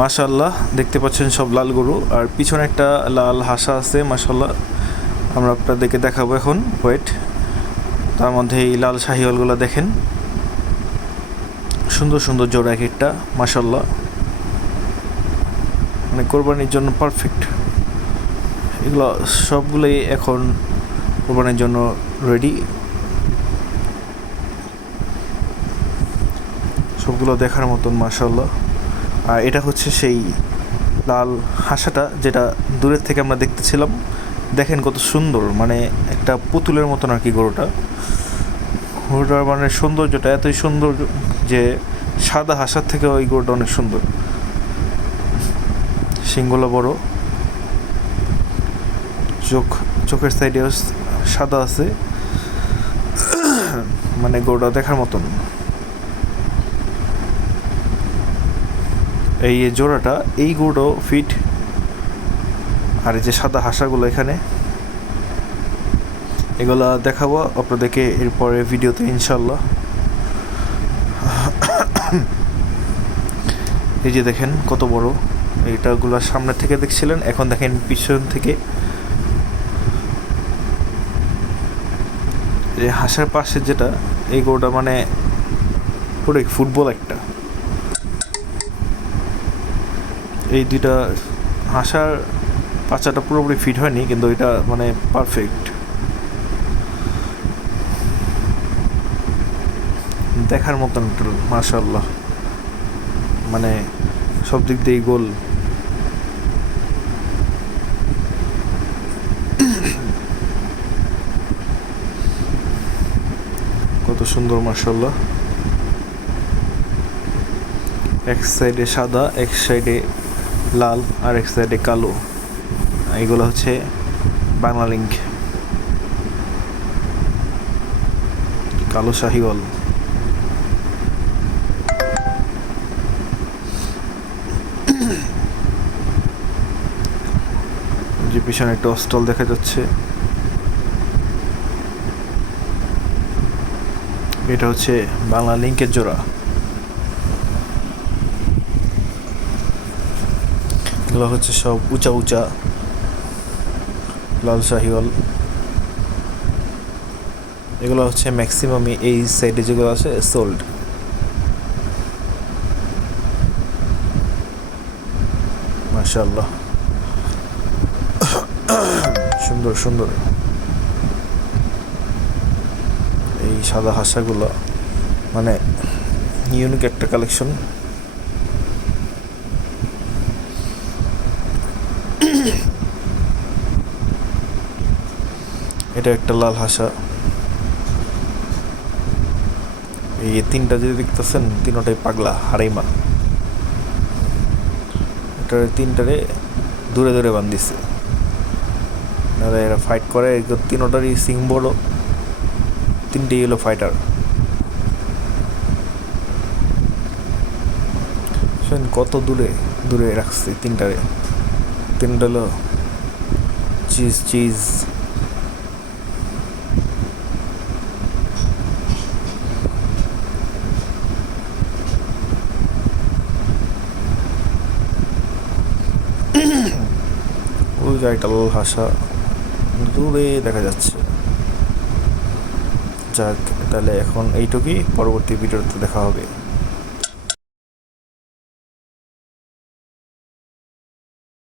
মাশাআল্লাহ, দেখতে পাচ্ছেন সব লাল গরু, আর পিছনে একটা লাল হাসা আছে। মাশাআল্লাহ, আমরা আপনাদেরকে দেখাবো এখন। ওয়েট, তার মধ্যে এই লাল শাহিওয়ালগুলো দেখেন, সুন্দর সুন্দর জোড়া এক একটা। মাশাআল্লাহ, মানে কোরবানির জন্য পারফেক্ট। এগুলো সবগুলোই এখন কোরবানির জন্য রেডি। সবগুলো দেখার মতন। মাশাআল্লাহ। আর এটা হচ্ছে সেই লাল হাসাটা যেটা দূরের থেকে আমরা দেখতেছিলাম। দেখেন কত সুন্দর, মানে একটা পুতুলের মতন আর কি গরুটার মানে সৌন্দর্যটা এতই সুন্দর যে সাদা হাসার থেকে ওই গরুটা অনেক সুন্দর। শিংগুলো বড়, চোখের সাইডে সাদা আছে, মানে গরুটা দেখার মতন। এই জোড়াটা, এই গরুটাও ফিট। আর এই যে সাদা হাসাগুলো এখানে, এগুলা দেখাবো আপনাদেরকে এরপরে ভিডিওতে ইনশাল্লাহ। এই যে দেখেন কত বড়, এইটাগুলো সামনে থেকে দেখছিলেন, এখন দেখেন পিছন থেকে। এই হাসার পাশে যেটা, এই গরুটা মানে পুরো ফুটবল একটা। এই দুইটা হাসার পাচাটা পুরোপুরি ফিট হয়নি, কিন্তু এটা মানে পারফেক্ট, দেখার মতন। মাশাআল্লাহ, মানে সব দিক দিয়েই গোল। কত সুন্দর মাশাআল্লাহ। এক সাইডে সাদা, এক সাইডে লাল, আর এক সাইডে কালো। এইগুলো হচ্ছে বাংলা লিঙ্ক, কালো শাহিওয়াল। যে পিছনে একটা অস্টল দেখা যাচ্ছে, এটা হচ্ছে বাংলা লিঙ্কের জোড়া। এগুলো হচ্ছে সব উঁচা উঁচা লাল শাহিওয়াল। এগুলো হচ্ছে ম্যাক্সিমামই এই সাইডে যেগুলো আছে সোল্ড। মাশাআল্লাহ, সুন্দর সুন্দর এই সাদা হাসাগুলো, মানে ইউনিক একটা কালেকশন। এটা একটা লাল হাসা। এই তিনটা যে দেখতেছেন, তিনটাই পাগলা হারাইমা। এটার তিনটারে দূরে দূরে বান্ধিছে, নাহলে এরা ফাইট করে। তিনটারই সিং বড়, তিনটেই হলো ফাইটার। কত দূরে দূরে রাখছে তিনটারে। তিনটা হলো চিজ চিজ। ওই জায়গাটা লাল হাসা দূরে দেখা যাচ্ছে। যাক, তাহলে এখন এইটুকুই, পরবর্তী ভিডিওতে দেখা হবে।